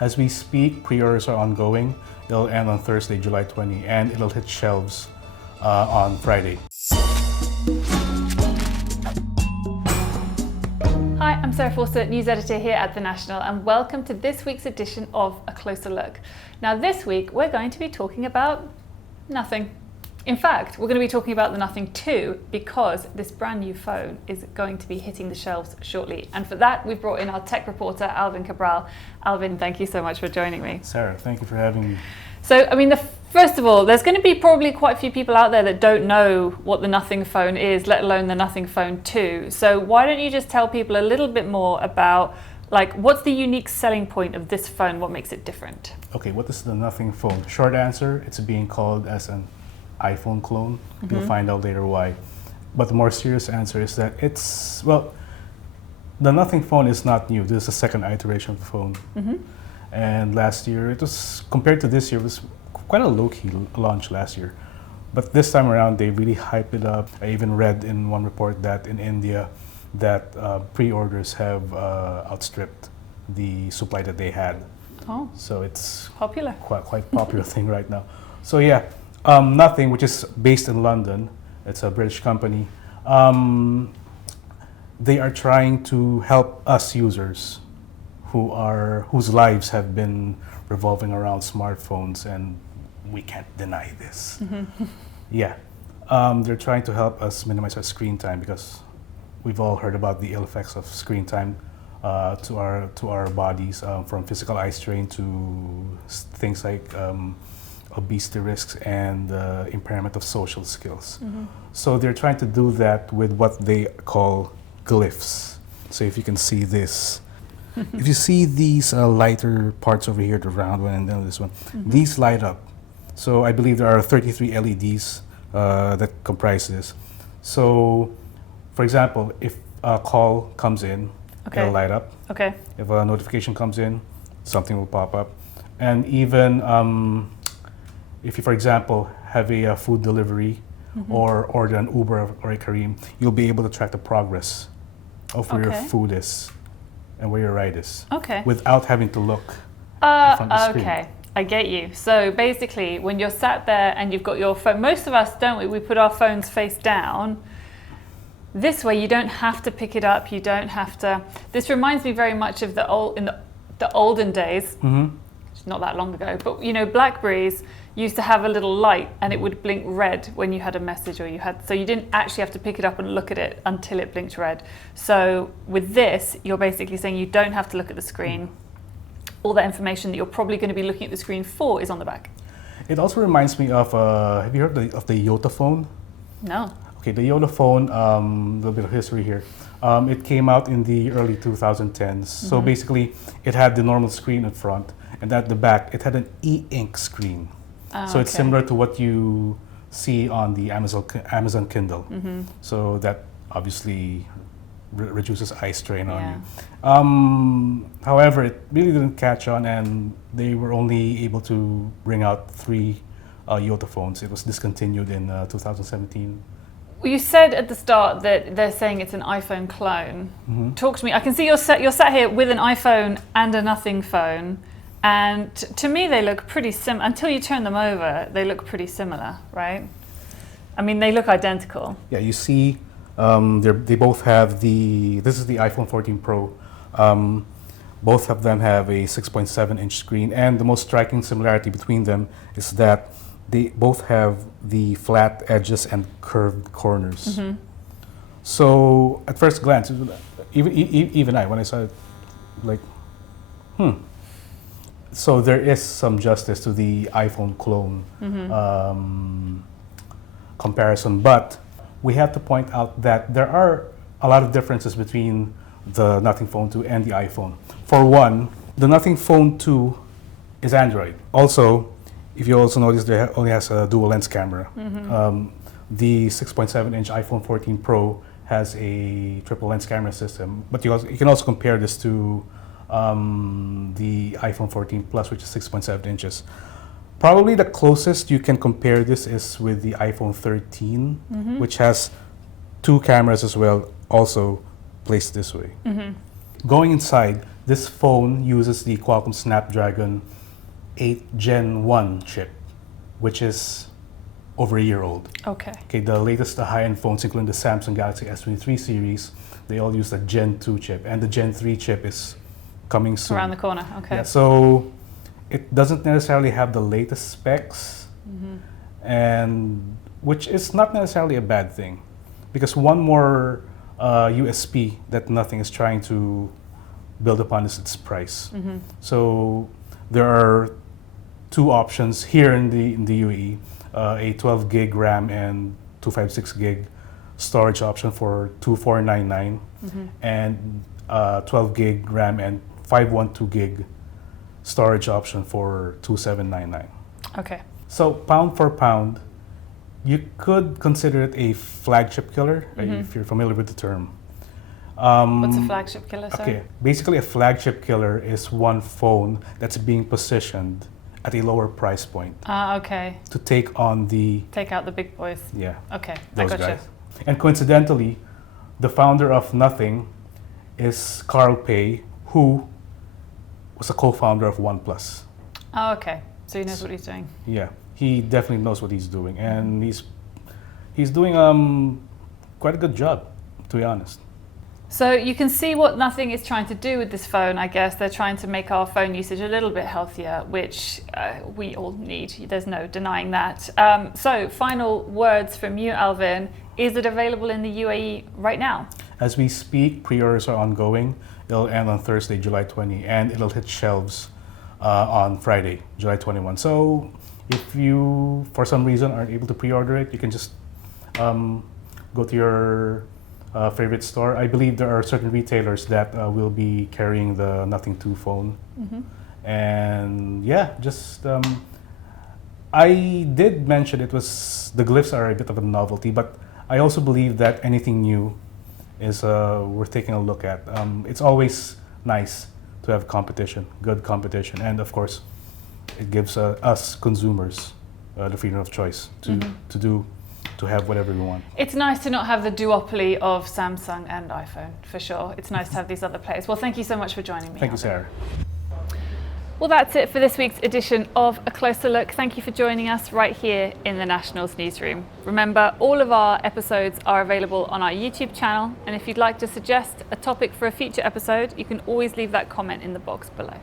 As we speak, pre-orders are ongoing. It'll end on Thursday, July 20, and it'll hit shelves on Friday. Hi, I'm Sarah Fawcett, news editor here at The National, and welcome to this week's edition of A Closer Look. Now this week we're going to be talking about nothing. In fact, we're going to be talking about the Nothing 2 because this brand new phone is going to be hitting the shelves shortly. And for that, we've brought in our tech reporter, Alvin Cabral. Alvin, thank you so much for joining me. Sarah, thank you for having me. So, first of all, there's going to be probably quite a few people out there that don't know what the Nothing Phone is, let alone the Nothing Phone 2. So why don't you just tell people a little bit more about, what's the unique selling point of this phone? What makes it different? Okay, what is the Nothing Phone? Short answer, it's being called as an iPhone clone. You'll find out later why. But the more serious answer is that the Nothing Phone is not new. This is the second iteration of the phone. And last year, it was, compared to this year, it was quite a low-key launch last year. But this time around, they really hyped it up. I even read in one report that in India, that pre-orders have outstripped the supply that they had. Oh, so it's popular. Quite popular thing right now. So yeah, Nothing, which is based in London, it's a British company. They are trying to help us users whose lives have been revolving around smartphones, and we can't deny this. Yeah, they're trying to help us minimize our screen time because we've all heard about the ill effects of screen time to our bodies, from physical eye strain to things like obesity risks and impairment of social skills. So they're trying to do that with what they call glyphs. So if you can see this, if you see these lighter parts over here, the round one and then this one, these light up. So I believe there are 33 LEDs that comprise this. So, for example, if a call comes in, it'll light up. Okay. If a notification comes in, something will pop up. And even if you, for example, have a food delivery or order an Uber or a Careem, you'll be able to track the progress of where your food is and where your ride is. Okay. Without having to look in front of the screen. Okay, I get you. So basically, when you're sat there and you've got your phone, most of us, don't we? We put our phones face down. This way, you don't have to pick it up. You don't have to. This reminds me very much of the olden days. It's not that long ago, but Blackberries used to have a little light, and it would blink red when you had a message, so you didn't actually have to pick it up and look at it until it blinked red. So with this, you're basically saying you don't have to look at the screen. All that information that you're probably going to be looking at the screen for is on the back. It also reminds me of, have you heard of the Yoda Phone? No. Okay, the Yoda Phone, a little bit of history here. It came out in the early 2010s. So basically, it had the normal screen in front, and at the back, it had an e-ink screen. So it's similar to what you see on the Amazon Kindle. So that obviously reduces eye strain on you. However, it really didn't catch on, and they were only able to bring out 3 Yoda phones. It was discontinued in 2017. Well, you said at the start that they're saying it's an iPhone clone. Talk to me. I can see you're sat here with an iPhone and a Nothing phone. And to me, they look pretty similar. Until you turn them over, they look pretty similar, right? I mean, they look identical. Yeah, you see, they both have this is the iPhone 14 Pro. Both of them have a 6.7-inch screen. And the most striking similarity between them is that they both have the flat edges and curved corners. So at first glance, even I, when I saw it, So there is some justice to the iPhone clone comparison, but we have to point out that there are a lot of differences between the Nothing Phone 2 and the iPhone. For one, the Nothing Phone 2 is Android. Also, if you also notice, it only has a dual lens camera. The 6.7-inch iPhone 14 Pro has a triple lens camera system, but you can also compare this to the iPhone 14 Plus, which is 6.7 inches. Probably the closest you can compare this is with the iPhone 13, which has 2 cameras as well, also placed this way. Going inside, This phone uses the Qualcomm Snapdragon 8 Gen 1 chip, which is over a year old. Okay. Okay, the latest high-end phones, including the Samsung Galaxy S23 series, they all use the Gen 2 chip, and the Gen 3 chip is coming soon. Around the corner, okay. Yeah, so it doesn't necessarily have the latest specs, and which is not necessarily a bad thing, because one more USP that nothing is trying to build upon is its price. So there are two options here in the UAE, a 12 gig RAM and 256 gig storage option for 2499, and 12 gig RAM and 512 gig storage option for 2799. Okay. So pound for pound, you could consider it a flagship killer, if you're familiar with the term. What's a flagship killer, sorry? Okay, basically a flagship killer is one phone that's being positioned at a lower price point Okay. to take on the, Take out the big boys. yeah, Okay, those I gotcha. guys. And coincidentally, the founder of Nothing is Carl Pei, who was a co-founder of OnePlus. Oh, okay. So he knows what he's doing. Yeah, he definitely knows what he's doing, and he's doing quite a good job, to be honest. So you can see what Nothing is trying to do with this phone, I guess. They're trying to make our phone usage a little bit healthier, which we all need. There's no denying that. So final words from you, Alvin. Is it available in the UAE right now? As we speak, pre-orders are ongoing. It'll end on Thursday, July 20, and it'll hit shelves on Friday, July 21. So if you, for some reason, aren't able to pre-order it, you can just go to your favorite store. I believe there are certain retailers that will be carrying the Nothing 2 phone. And yeah, just I did mention it was, the glyphs are a bit of a novelty, but I also believe that anything new is worth taking a look at. It's always nice to have competition, good competition, and of course, it gives us consumers the freedom of choice to have whatever we want. It's nice to not have the duopoly of Samsung and iPhone, for sure. It's nice to have these other players. Well, thank you so much for joining me. Thank you, Alvin. Sarah. Well, that's it for this week's edition of A Closer Look. Thank you for joining us right here in the Nationals newsroom. Remember, all of our episodes are available on our YouTube channel, and if you'd like to suggest a topic for a future episode, you can always leave that comment in the box below.